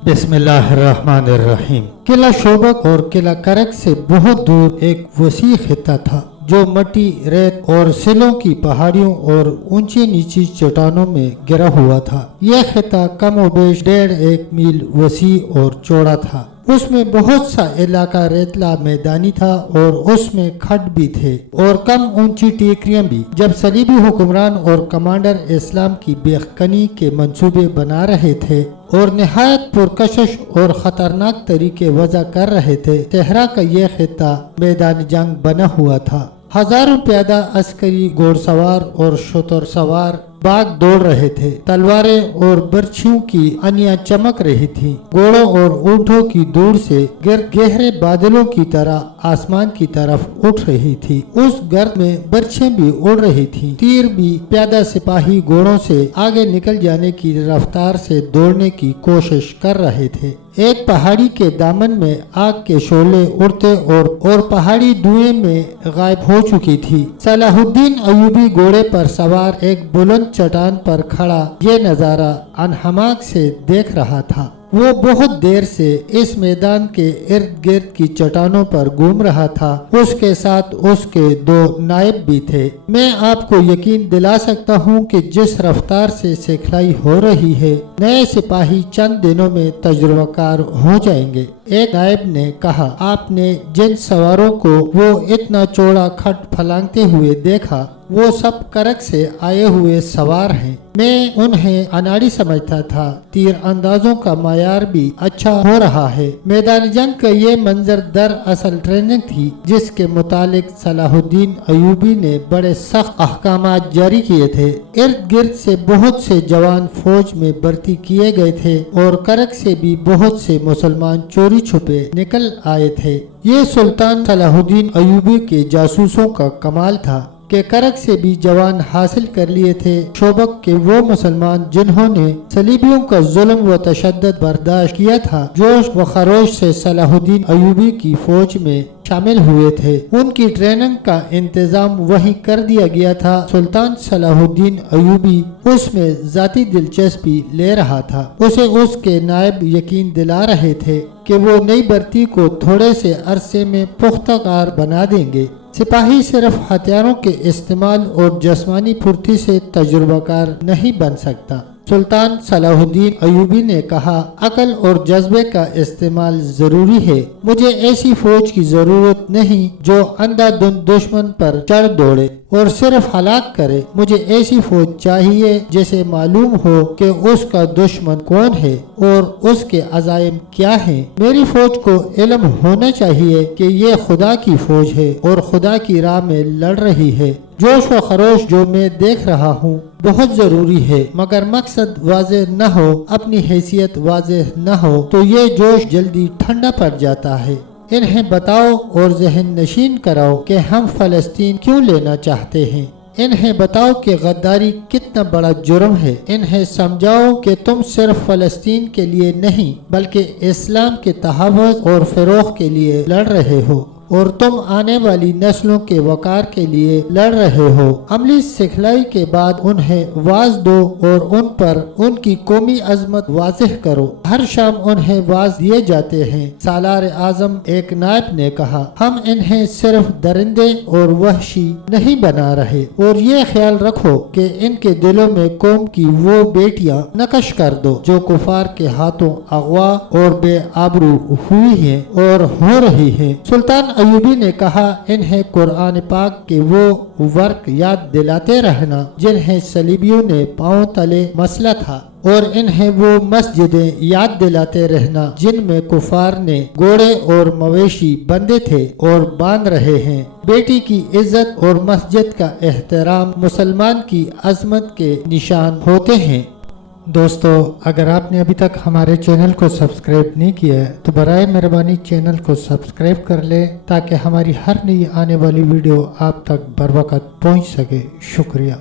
बिस्मिल्लाहिर्रहमानिर्रहीम। किला शोबक और किला करक से बहुत दूर एक वसी खिता था जो मट्टी, रेत और सिलों की पहाड़ियों और ऊंची नीची चट्टानों में गिरा हुआ था। यह खिता कम बेश 1.5 मील वसी और चौड़ा था। उसमें बहुत सा इलाका रेतला मैदानी था और उसमें खड्ड भी थे और कम ऊंची टेकरियां भी। जब सलीबी हुक्मरान और कमांडर इस्लाम की बेखकनी के मंसूबे बना रहे थे और निहायत पुरकशिश और खतरनाक तरीके वजह कर रहे थे, सहरा का यह खिता मैदान जंग बना हुआ था। हजारों प्यादा अस्करी, घोड़सवार और शतुर सवार बाग दौड़ रहे थे। तलवारें और बर्छियों की अनियां चमक रही थी। घोड़ों और ऊंटों की दूर से गहरे बादलों की तरह आसमान की तरफ उठ रही थी। उस गर्द में बर्छियां भी उड़ रही थी। तीर भी प्यादा सिपाही घोड़ों से आगे निकल जाने की रफ्तार से दौड़ने की कोशिश कर रहे थे। एक पहाड़ी के दामन में आग के शोले उड़ते और पहाड़ी धुएं में गायब हो चुकी थी। सलाहुद्दीन अयूबी घोड़े पर सवार एक बुलंद चट्टान पर खड़ा ये नजारा अनहमाक से देख रहा था। वो बहुत देर से इस मैदान के इर्द गिर्द की चट्टानों पर घूम रहा था। उसके साथ उसके 2 नायब भी थे। मैं आपको यकीन दिला सकता हूँ कि जिस रफ्तार से सिखलाई हो रही है, नए सिपाही चंद दिनों में तजुर्बाकार हो जाएंगे। एक नायब ने कहा, आपने जिन सवारों को वो इतना चौड़ा खट फलांगते हुए देखा, वो सब करक से आए हुए सवार हैं। मैं उन्हें अनाड़ी समझता था। तीर अंदाजों का मायार भी अच्छा हो रहा है। मैदान जंग का ये मंजर दर असल ट्रेनिंग थी जिसके मुतालिक सलाहुद्दीन अयूबी ने बड़े सख्त अहकामात जारी किए थे। इर्द गिर्द से बहुत से जवान फौज में भर्ती किए गए थे और करक से भी बहुत से मुसलमान चोरी छुपे निकल आए थे। ये सुल्तान सलाहुद्दीन अयूबी के जासूसों का कमाल था कि करक से भी जवान हासिल कर लिए थे शोबक के वो मुसलमान जिन्होंने सलीबियों का जुल्म व तशद्दुद बर्दाश्त किया था, जोश व खरोश से सलाहुद्दीन अयूबी की फौज में शामिल हुए थे। उनकी ट्रेनिंग का इंतजाम वही कर दिया गया था। सुल्तान सलाहुद्दीन अयूबी उसमें जाती दिलचस्पी ले रहा था। उसे उसके नायब यकीन दिला रहे थे कि वो नई भर्ती को थोड़े से अरसे में पुख्ताकार बना देंगे। सिपाही सिर्फ हथियारों के इस्तेमाल और जिस्मानी फुर्ती से तजुर्बाकार नहीं बन सकता। सुल्तान सलाहुद्दीन अयूबी ने कहा, अकल और जज्बे का इस्तेमाल जरूरी है। मुझे ऐसी फौज की जरूरत नहीं जो अंधाधुंध दुश्मन पर चढ़ दौड़े और सिर्फ हलाक करे। मुझे ऐसी फौज चाहिए जिसे मालूम हो कि उसका दुश्मन कौन है और उसके अज़ाइम क्या हैं। मेरी फौज को इल्म होना चाहिए कि ये खुदा की फौज है और खुदा की राह में लड़ रही है। जोश व खरोश जो मैं देख रहा हूँ बहुत जरूरी है, मगर मकसद वाज़ेह न हो, अपनी हैसियत वाज़ेह न हो तो ये जोश जल्दी ठंडा पड़ जाता है। इन्हें बताओ और ज़हन नशीन कराओ कि हम फ़लस्तीन क्यों लेना चाहते हैं। इन्हें बताओ कि गद्दारी कितना बड़ा जुर्म है। इन्हें समझाओ कि तुम सिर्फ फ़लस्तीन के लिए नहीं बल्कि इस्लाम के तहफ़्फ़ुज़ और फ़रोग़ के लिए लड़ रहे हो और तुम आने वाली नस्लों के वकार के लिए लड़ रहे हो। अमली सिखलाई के बाद उन्हें वाज दो और उन पर उनकी कौमी अजमत वाज़ेह करो। हर शाम उन्हें वाज दिए जाते हैं। सालार आजम एक नायब ने कहा, हम इन्हें सिर्फ दरिंदे और वहशी नहीं बना रहे और ये ख्याल रखो कि इनके दिलों में कौम की वो बेटियां नकश कर दो जो कुफार के हाथों अगवा और बेआबरू हुई हैं और हो रही हैं। सुल्तान अयूबी ने कहा, इन्हें कुरान पाक के वो वर्क याद दिलाते रहना जिन्हें सलीबियों ने पांव तले मसला था और इन्हें वो मस्जिदें याद दिलाते रहना जिनमें कुफार ने घोड़े और मवेशी बंधे थे और बांध रहे हैं। बेटी की इज्जत और मस्जिद का एहतराम मुसलमान की अजमत के निशान होते हैं। दोस्तों, अगर आपने अभी तक हमारे चैनल को सब्सक्राइब नहीं किया है तो बराए मेहरबानी चैनल को सब्सक्राइब कर लें ताकि हमारी हर नई आने वाली वीडियो आप तक बर वक्त पहुंच सके। शुक्रिया।